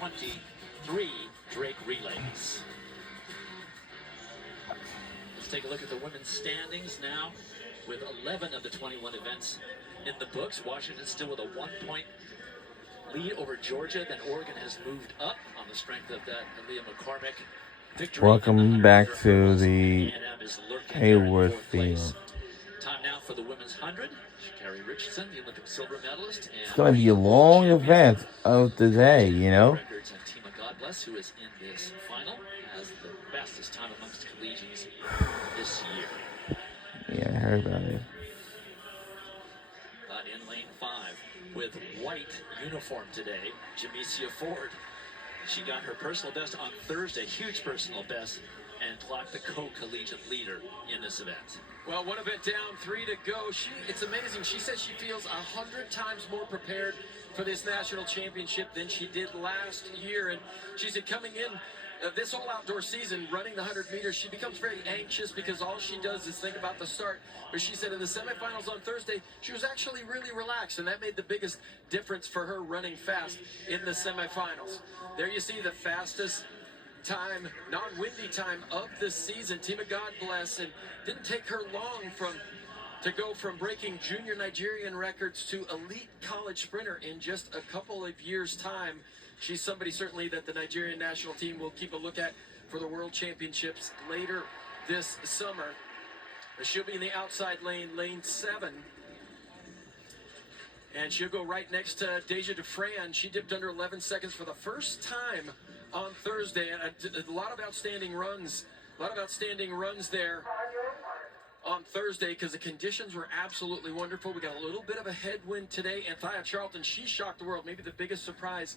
23 Drake relays. Let's take a look at the women's standings now, with 11 of the 21 events in the books. Washington still with a 1-point lead over Georgia. Then Oregon has moved up on the strength of that Aaliyah McCormick victory. Welcome back to the Hayward Field. Time now for the women's 100. Sha'Carri Richardson, the Olympic silver medalist. And it's going to be a long event of the day, you know. Records, and Tima Godbless, who is in this final, has the fastest time amongst collegians this year. Yeah, I heard about it. But in lane 5, with white uniform today, Jamesia Ford. She got her personal best on Thursday, huge personal best, and clocked the co-collegiate leader in this event. Well, one event down, 3 to go. It's amazing. She says she feels 100 times more prepared for this national championship than she did last year. And she said coming in this whole outdoor season, running the 100 meters, she becomes very anxious because all she does is think about the start. But she said in the semifinals on Thursday, she was actually really relaxed, and that made the biggest difference for her running fast in the semifinals. There you see the fastest time, non-windy time of the season. Tima Godbless, and didn't take her long to go from breaking junior Nigerian records to elite college sprinter in just a couple of years' time. She's somebody certainly that the Nigerian national team will keep a look at for the World Championships later this summer. She'll be in the outside lane, lane 7. And she'll go right next to Deja Dufran. She dipped under 11 seconds for the first time on Thursday. And a lot of outstanding runs there on Thursday because the conditions were absolutely wonderful. We got a little bit of a headwind today. And Thea Charlton, she shocked the world. Maybe the biggest surprise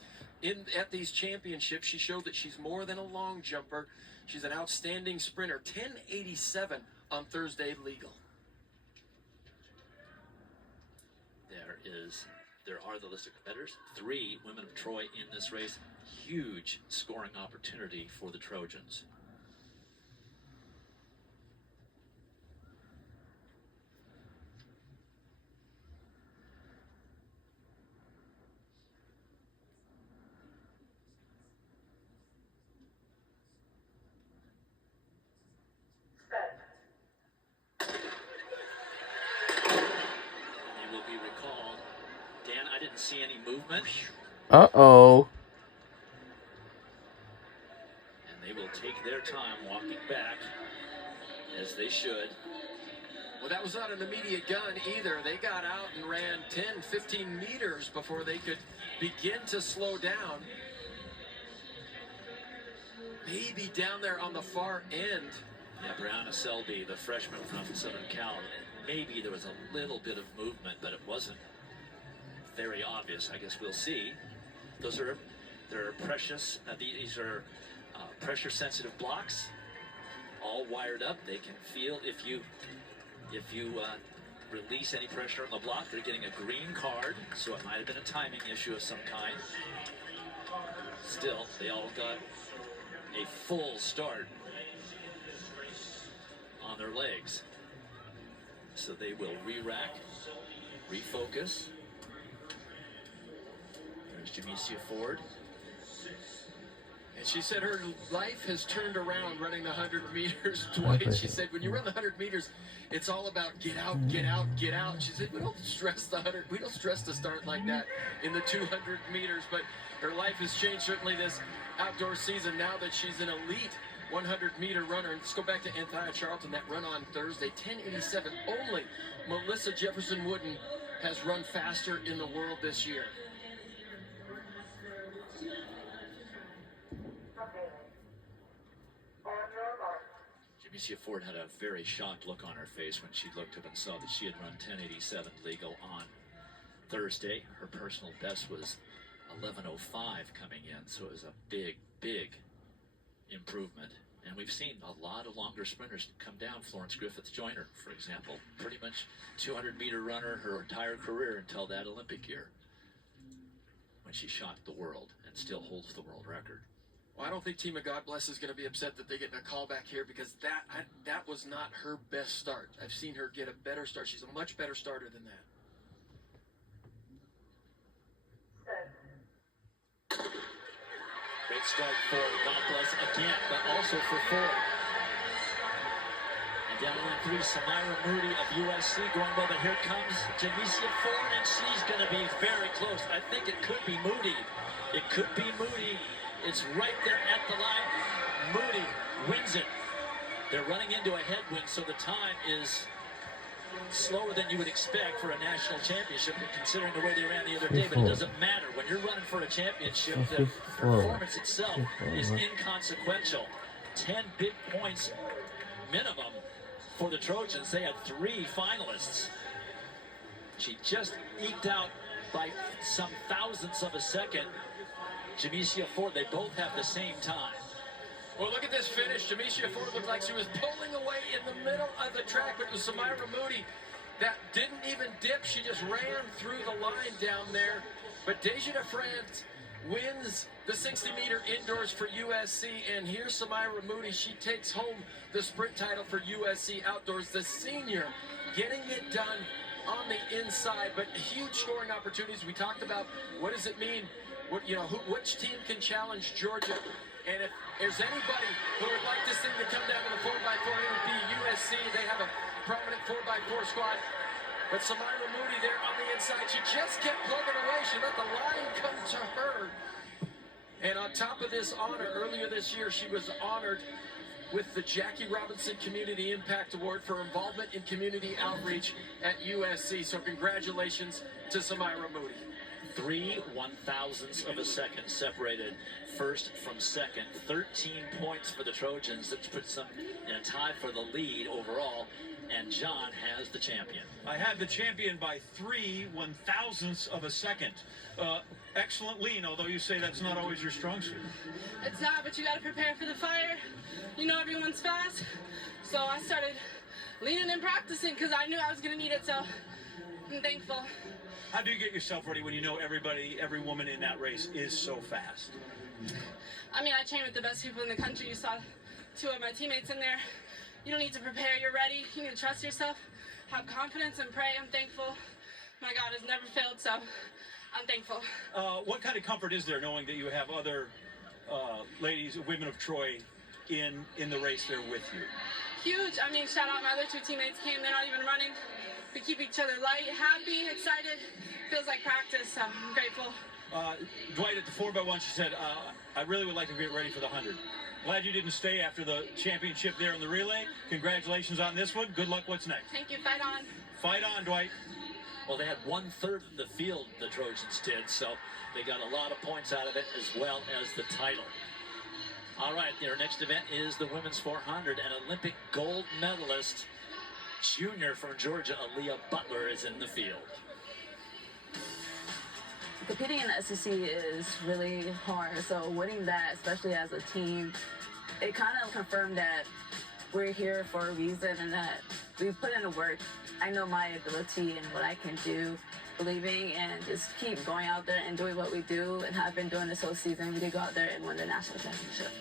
at these championships. She showed that she's more than a long jumper. She's an outstanding sprinter. 10:87 on Thursday legal. There are the list of competitors. 3 women of Troy in this race. Huge scoring opportunity for the Trojans. See any movement. Uh-oh. And they will take their time walking back, as they should. Well, that was not an immediate gun either. They got out and ran 10, 15 meters before they could begin to slow down. Maybe down there on the far end. Yeah, Brianna Selby, the freshman from Southern Cal. Maybe there was a little bit of movement, but it wasn't very obvious. I guess we'll see. They're precious. These are pressure sensitive blocks, all wired up. They can feel if you release any pressure on the block, they're getting a green card. So it might have been a timing issue of some kind. Still, they all got a full start on their legs. So they will re-rack, refocus. Jamesia Ford. And she said her life has turned around running the 100 meters twice. She said when you run the 100 meters, it's all about get out, get out, get out. She said we don't stress the 100, we don't stress the start like that in the 200 meters, but her life has changed certainly this outdoor season now that she's an elite 100-meter runner. And let's go back to Anthea Charlton, that run on Thursday, 10:87. Only Melissa Jefferson Wooden has run faster in the world this year. Jamesia Ford had a very shocked look on her face when she looked up and saw that she had run 10:87 legal on Thursday. Her personal best was 11:05 coming in, so it was a big, big improvement. And we've seen a lot of longer sprinters come down. Florence Griffith Joyner, for example, pretty much 200-meter runner her entire career until that Olympic year, when she shocked the world and still holds the world record. Well, I don't think Tima Godbless is going to be upset that they get a call back here because that was not her best start. I've seen her get a better start. She's a much better starter than that. Great start for Valdes again, but also for Ford. And down in three, Samira Moody of USC going well, but here comes Jamicia Ford, and she's going to be very close. I think it could be Moody. It could be Moody. It's right there at the line. Moody wins it. They're running into a headwind, so the time is slower than you would expect for a national championship, considering the way they ran the other day. But it doesn't matter. When you're running for a championship, the performance itself is inconsequential. 10 big points minimum for the Trojans. They had 3 finalists. She just eked out by some thousandths of a second Jamicia Ford. They both have the same time. Well, look at this finish. Jamicia Ford looked like she was pulling away in the middle of the track, but it was Samira Moody that didn't even dip. She just ran through the line down there. But Deja de France wins the 60-meter indoors for USC, and here's Samira Moody. She takes home the sprint title for USC outdoors. The senior getting it done on the inside, but huge scoring opportunities. We talked about what does it mean, which team can challenge Georgia. And if there's anybody who would like this thing to come down to the 4x4, it would be USC. They have a prominent 4x4 squad. But Samira Moody there on the inside, she just kept plugging away. She let the line come to her. And on top of this honor, earlier this year, she was honored with the Jackie Robinson Community Impact Award for involvement in community outreach at USC. So congratulations to Samira Moody. 3 1,000ths of a second separated first from second. 13 points for the Trojans. That puts them in a tie for the lead overall. And John has the champion. I had the champion by 3 1,000ths of a second. Excellent lean, although you say that's not always your strong suit. It's not, but you got to prepare for the fire. You know everyone's fast. So I started leaning and practicing because I knew I was going to need it. So I'm thankful. How do you get yourself ready when you know every woman in that race is so fast? I mean, I train with the best people in the country. You saw 2 of my teammates in there. You don't need to prepare. You're ready. You need to trust yourself, have confidence, and pray. I'm thankful. My God has never failed, so I'm thankful. What kind of comfort is there knowing that you have other ladies, women of Troy, in the race there with you? Huge. I mean, shout out my other 2 teammates came. They're not even running. We keep each other light, happy, excited. Feels like practice, so I'm grateful. Dwight, at the 4x1, she said, I really would like to get ready for the 100. Glad you didn't stay after the championship there in the relay. Congratulations on this one. Good luck. What's next? Thank you. Fight on. Fight on, Dwight. Well, they had 1/3 of the field, the Trojans did, so they got a lot of points out of it as well as the title. All right, their next event is the women's 400, and Olympic gold medalist, junior from Georgia, Aaliyah Butler, is in the field. Competing in the SEC is really hard, so winning that, especially as a team, it kind of confirmed that we're here for a reason and that we put in the work. I know my ability and what I can do, believing and just keep going out there and doing what we do and have been doing this whole season. We did go out there and win the national championship.